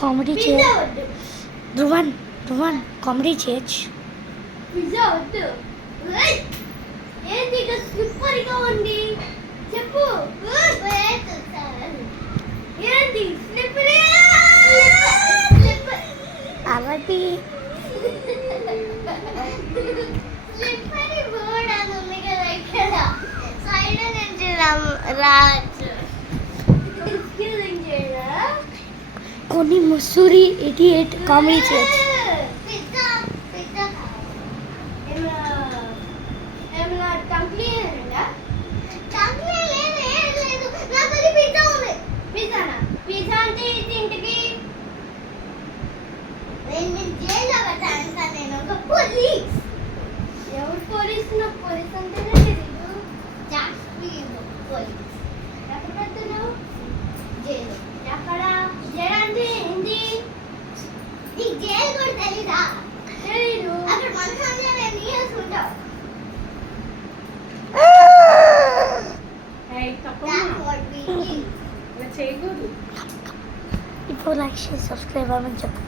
Comedy చేయొచ్చు. Dhruvan comedy చేయొచ్చు. Pizza వద్దు. ఏంటి ఇక స్లిప్పర్గా ఉంది చెప్పు. ఏంటి స్లిప్పరీ అరబీ స్లిప్పరీ బోర్డ్ అని ఉంది కదా ఇక్కడ సైడ్ నుంచి రావచ్చు. కొన్ని ముస్సూరి 88 కామెడీ చేయొచ్చు. ఎవరు పోలీసు? నాకు పోలీస్ అంటేనే తెలీదు. పోలీస్ ఎక్కడ పెడుతున్నావు? జైలు. ఎక్కడ జైలు అంటే ఏంటి? నీకు జైలు కూడా తెలీదా? తెలీదు. అక్కడ మనసు నేను వేసుకుంటావు. ఇప్పుడు లైక్ చేసి సబ్స్క్రైబ్ అవ్వమని చెప్పు.